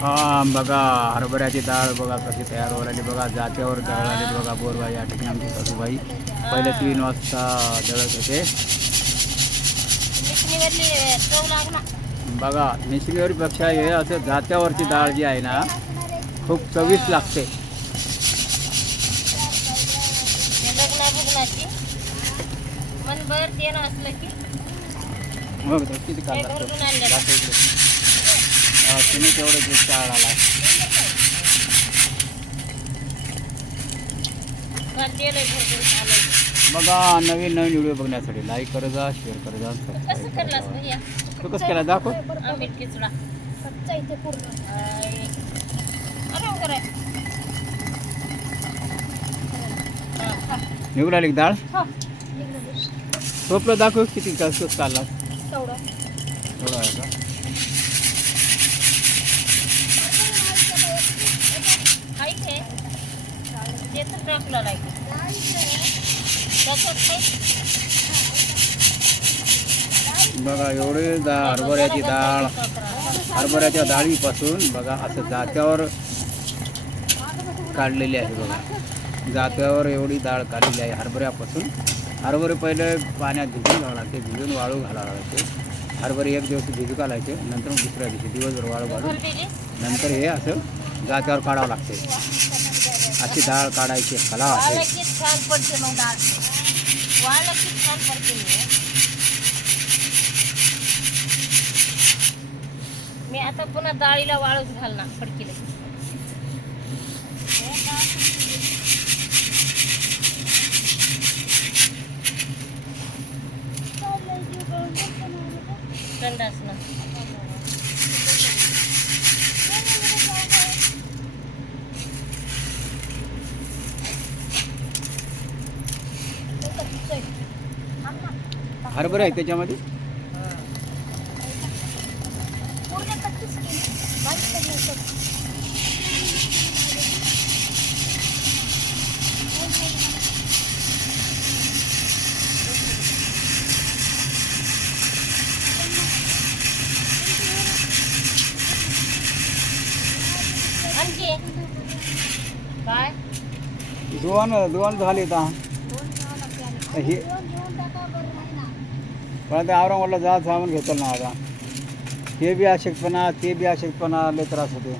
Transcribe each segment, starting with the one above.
हा बघा हरभऱ्याची डाळ बघा कशी तयार लागली. बघा जात्यावर दळाले बघा बोरबाई या ठिकाणी आमची सासूबाई. पहिले तीन वाजता दळत होते. बघा मिश्रीवरपेक्षा हे असं जात्यावरची डाळ जी आहे ना खूप चविष्ट लागते. तो. किती ते काढला भरडून आणलं दाखव इकडे. हा, तुम्ही तेवढं दूध आलं बघा नवीन नवीन व्हिडिओ बघण्यासाठी लाईक करत जा शेअर करत जा तू कसं केला दाखव. का डाळ? टोपलं दाखव किती कसं चालला थोडं आहे का? ते तर लागेल बघा एवढे दा हरभऱ्याची डाळ. हरभऱ्याच्या डाळीपासून बघा असं जात्यावर काढलेली आहे बघा. जात्यावर एवढी डाळ काढलेली आहे हरभऱ्यापासून. हरभरे पहिले पाण्यात भिजून घालावं लागते भिजून वाळू घालावं लागते हरभरे एक दिवस भिजू घालायचे नंतर दुसऱ्या दिवशी दिवसभर वाळू घालून नंतर हे असं जात्यावर काढावं लागते. अशी डाळ काढायची कला आहे छान पडते मग डाळ. वाळलं की छान पडते मी मी आता पुन्हा डाळीला वाळूच घालणार फडकीला संडास ना हरभरे आहे त्याच्यामध्ये? काय? दोन दोन झाले आता हे पण ते औरंगाबादला जा सामान घेतो ना आता. ते बी अशक्तपणा ते बी अशक्तपणा लय त्रास होते.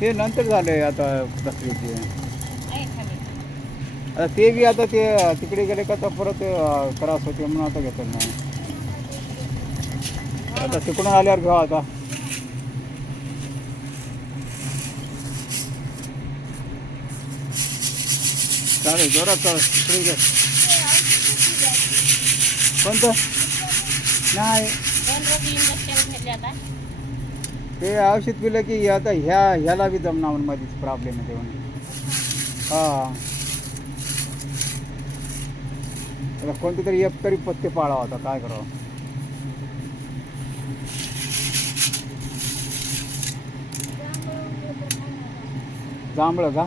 ते नंतर झाले आता तकलीफचे आता ते बी आता ते तिकडे गेले का तर परत त्रास होते म्हणून आता घेतो ना आता तिकडून आल्यावर घेऊ आता. चालेल जोरात चाल तिकडे घे. कोणतं नाही आता ते औषध पिलं की आता ह्या ह्याला बी जमणार मध्येच प्रॉब्लेम आहे तेव्हा. हां. आता कोणते तरी एक तरी पत्ते पाळावा होता काय करावं? जांभळं का?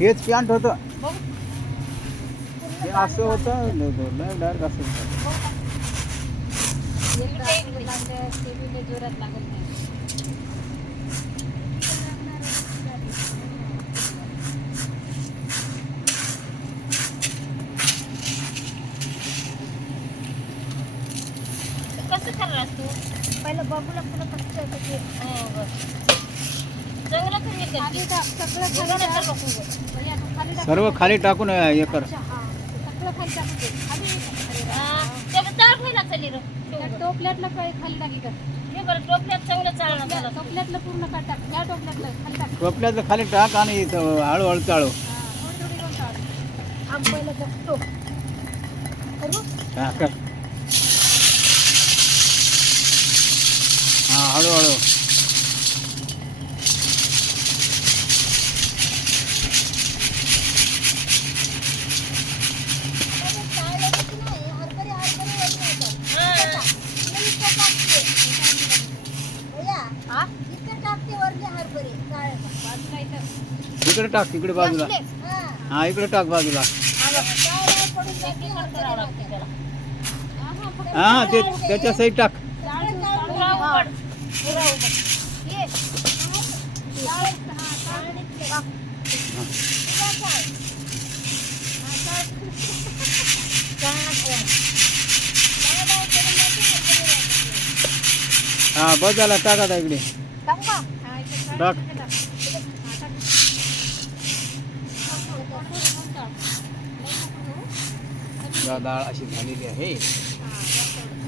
हेच पॅन्ट होतं. हे असं होतं. डायरेक्ट असं होतं. जोरात लागत नाही कसं करलास तू? पहिलं बघू लागतं ना सर्व खाली टाकून हे कर. खाली. खाली टोपल्यातलं काही खाली टाकी कर हे बरं टोपल्यात चांगलं चालणार झालं. टोपल्यातलं पूर्ण काढ टाक. त्या टोपल्यातलं खाली टाक. खाली आणि इथं हळूहळू चाळू. हा. हा कर. हा हळूहळू. इकडे टाक, इकडे बाजूला. हा, इकडे टाक बाजूला. हा साईड टाक. हा, बस झाला, टाक इकडे. हा, इथं टाक. इथं टाक. हा, टाक. डाळ अशी झालेली आहे हा, बस तेवढं.